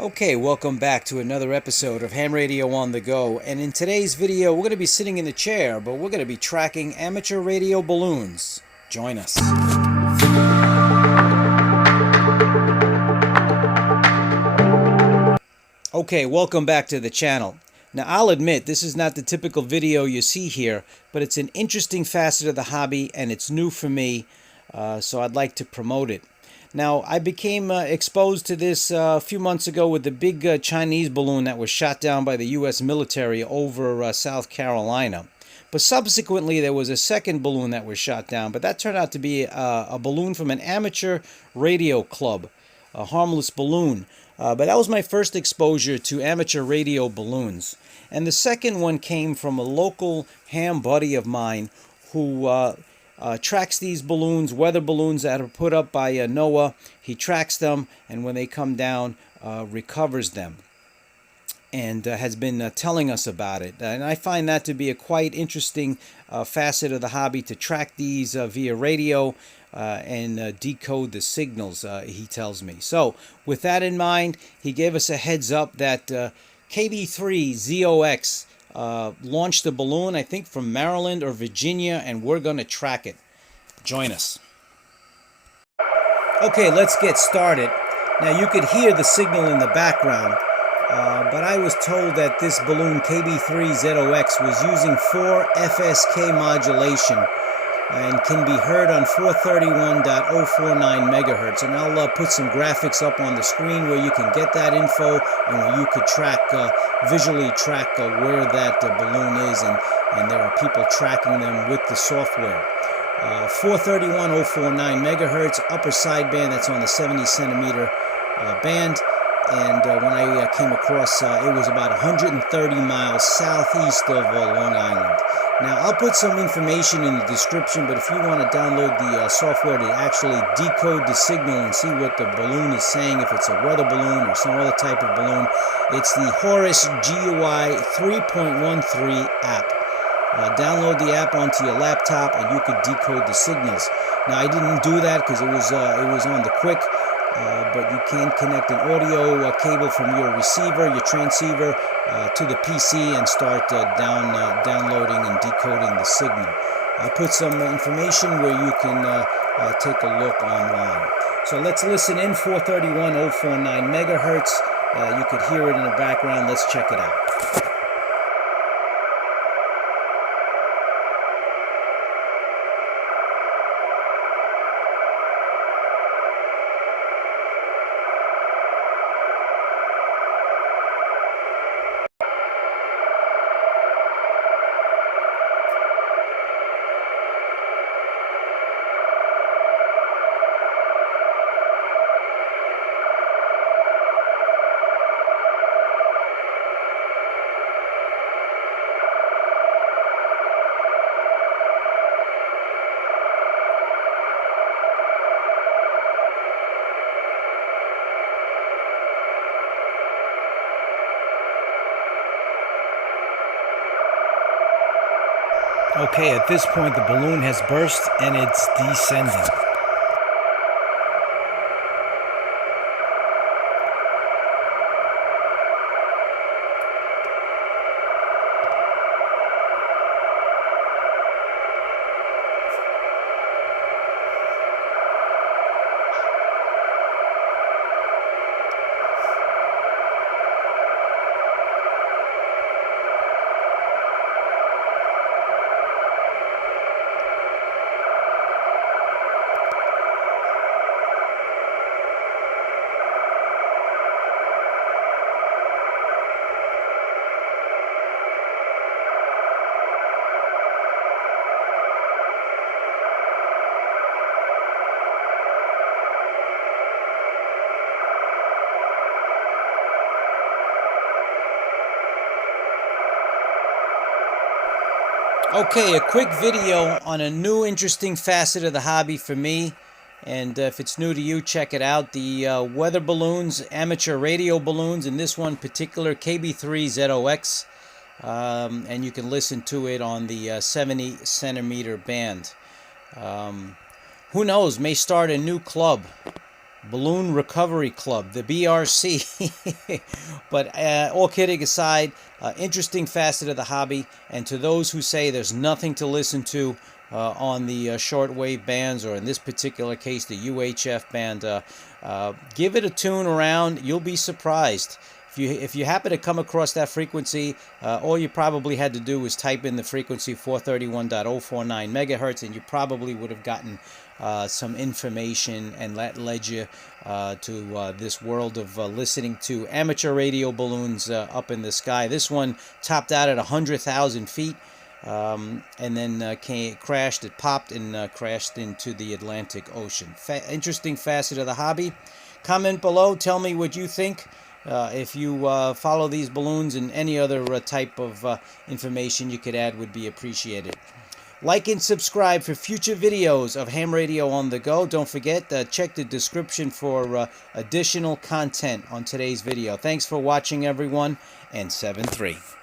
Okay, welcome back to another episode of Ham Radio on the Go. And in today's video, we're going to be sitting in the chair, but we're going to be tracking amateur radio balloons. Join us. Okay, welcome back to the channel. Now, I'll admit, this is not the typical video you see here, but it's an interesting facet of the hobby, and it's new for me, so I'd like to promote it. Now, I became exposed to this a few months ago with the big Chinese balloon that was shot down by the U.S. military over South Carolina. But subsequently, there was a second balloon that was shot down, but that turned out to be a balloon from an amateur radio club, a harmless balloon. But that was my first exposure to amateur radio balloons. And the second one came from a local ham buddy of mine who tracks these balloons, weather balloons that are put up by NOAA. He tracks them, and when they come down, recovers them, and has been telling us about it. And I find that to be a quite interesting facet of the hobby, to track these via radio and decode the signals, he tells me. So with that in mind, he gave us a heads up that KB3ZOX launched a balloon, I think from Maryland or Virginia, and we're going to track it. Join us. Okay, let's get started. Now, you could hear the signal in the background, but I was told that this balloon KB3ZOX was using 4 FSK modulation and can be heard on 431.049 megahertz. And I'll put some graphics up on the screen where you can get that info and where you could visually track where that balloon is, and there are people tracking them with the software. 431.049 megahertz, upper sideband, that's on the 70 centimeter band. And when I came across, it was about 130 miles southeast of Long Island. Now, I'll put some information in the description, but if you want to download the software to actually decode the signal and see what the balloon is saying, if it's a weather balloon or some other type of balloon, it's the Horus Gui 3.13 app. Download the app onto your laptop, and you could decode the signals. Now, I didn't do that because it was on the quick. But you can connect an audio cable from your receiver, your transceiver, to the PC and start downloading and decoding the signal. I put some information where you can take a look online. So let's listen in. 431.049 megahertz. You could hear it in the background. Let's check it out. Okay, at this point the balloon has burst and it's descending. Okay, a quick video on a new interesting facet of the hobby for me. And if it's new to you, check it out. The weather balloons, amateur radio balloons, in this one particular, KB3ZOX. And you can listen to it on the 70 centimeter band. Who knows, may start a new club. Balloon Recovery Club, the BRC. But all kidding aside, interesting facet of the hobby. And to those who say there's nothing to listen to on the shortwave bands, or in this particular case, the UHF band, give it a tune around. You'll be surprised. If you happen to come across that frequency, all you probably had to do was type in the frequency 431.049 megahertz, and you probably would have gotten some information, and that led you to this world of listening to amateur radio balloons up in the sky. This one topped out at 100,000 feet, and then crashed. It popped and crashed into the Atlantic Ocean. Interesting facet of the hobby. Comment below. Tell me what you think. If you follow these balloons, and any other type of information you could add would be appreciated. Like and subscribe for future videos of ham radio on the go. Don't forget, check the description for additional content on today's video. Thanks for watching, everyone, and 7-3.